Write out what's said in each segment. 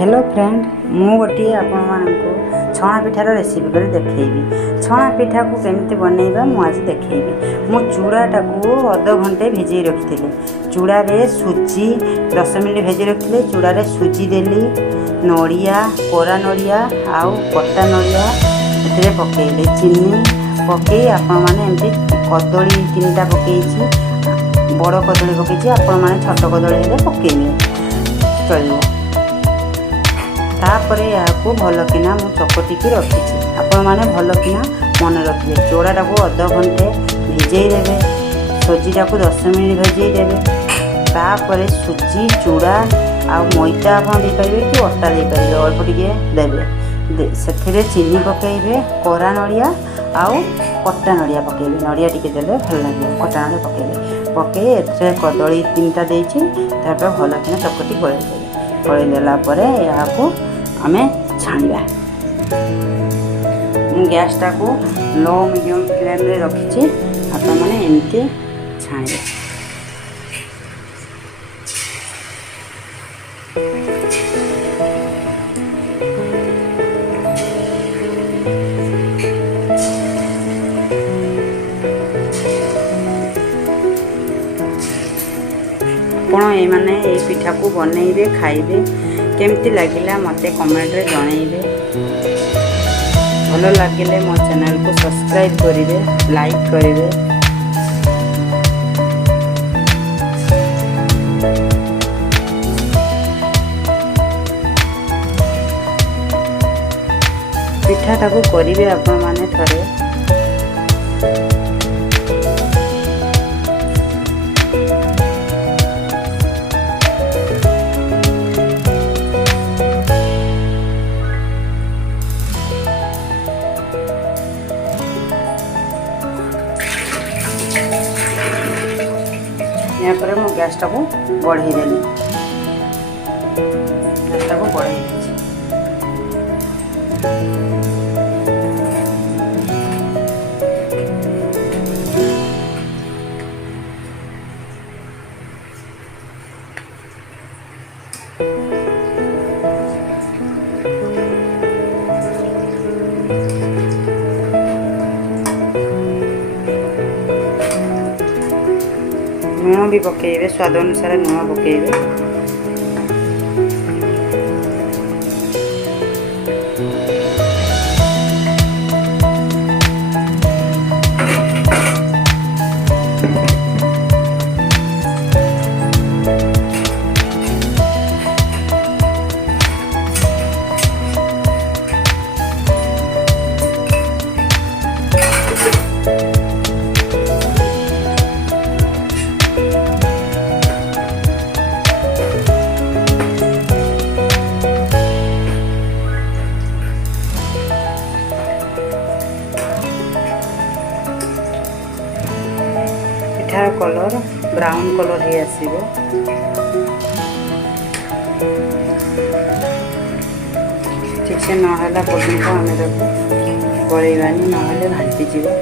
Hello friend मु गोटे आपण मानक छणा पिठार रेसिपी कर देखी। छणा पिठा को केमती बनइबा मु आज देखी। मु चूड़ाटा को अध घंटे भिजई रखी। चूड़ा रे सुजी 10 मिनट भेजी रखी। चूड़ा रे सुजी देली, नड़िया कोरा नड़िया आउ कटा नड़िया ए पकईले, चीनी पकई आपण मैंने एमती कदली 3टा पकई, बड़ कदली पकई, आपण मैंने छोट कदली पकईले चलो। तापर यहाँ भल किना मु चकटिकी रखी। आपण मैंने भल किना मन रखिए। चूड़ाटा को अध घंटे भिजई देवे, सुजीटा को 10 मिनट भिजई देवे। तापर सुजी चूड़ा आ मैदा आप देपारे कि अटा देपारे अल्प टिके देवे। से चीनी पकईबे, कोरा नड़िया आउ कटा नड़िया पकईबे। नड़िया टिके देले भल लगे। कटा नड़िया पकईबे, पकई ए कदली 3टा देछि। तापर भल किना चकटी गलई देवे। गलई देला परे यहाँ आमे छाणिबा। मु गैसटा को लो मीडियम फ्लेम रे रखी। आपण माने एमती छाणिबे। आपण ए माने ए पिठा को बनइबे, खाइबे, केमती लगिला मते कमेंट रे जणाइबे। भलो लागिले मो चैनल को सब्सक्राइब करिवे, लाइक करिवे। पिठाटा को करिवे आपण माने थरे। यहाँ पर मु गैसटा को बढ़ई देली। गैसटा को बढ़ई देछि। लूण भी पकईबे, स्वाद अनुसार लूण पकईबे। पिठार कलर ब्राउन कलर ही आसीबो। ठीक से नहला पर्यंत आमे गलैबानी, नहले भांटी जीवो।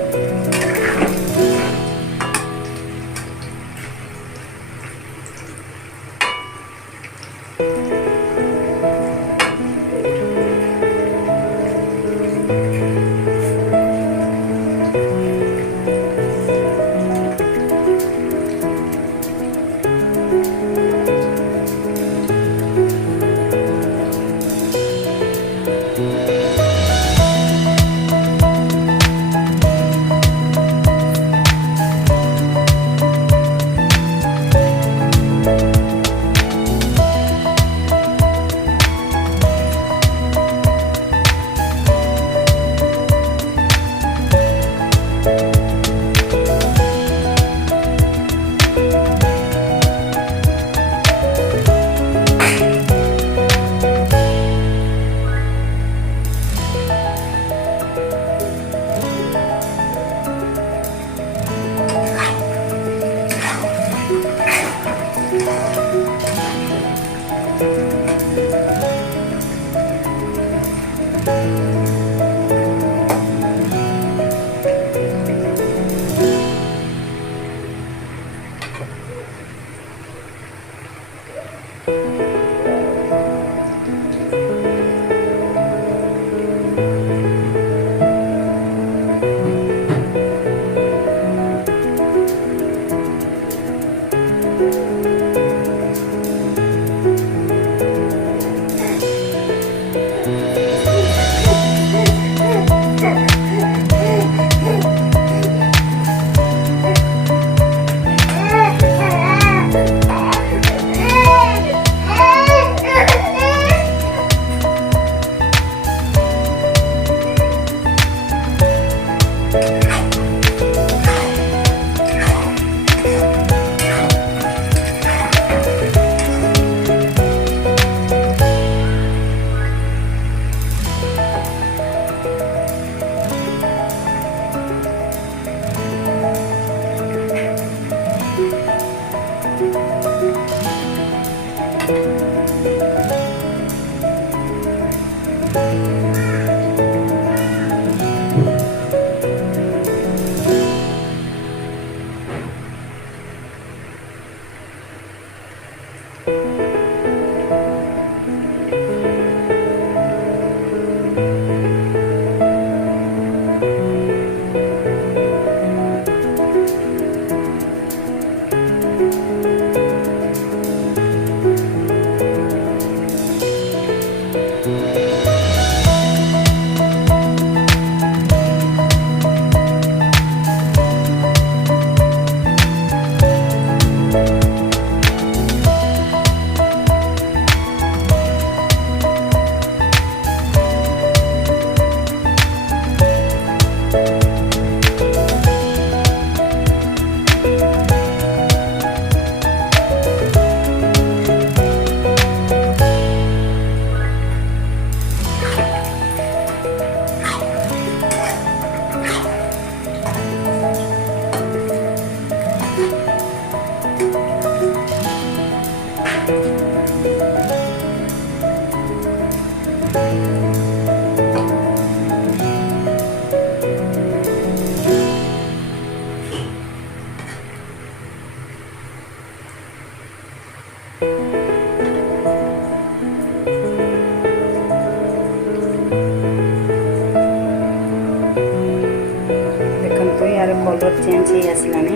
ହେଇ ଆସିଲାଣି।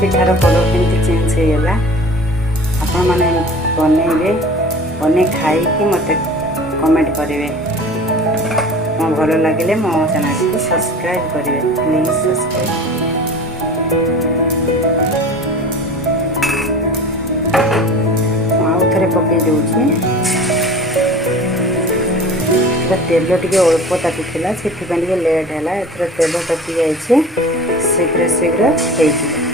पिठार कलर केमती चेंज हो गला। आपण माने बनेबे बने खाई कि मते कमेंट करेंगे। मो भल लगे मो चैनल को सब्सक्राइब करेंगे, प्लीज सब्सक्राइब। आउ थे पकई दूसरी तेल टे अल्प ताती से लेट है। तेल ताती जाइए शीघ्र शीघ्र हो।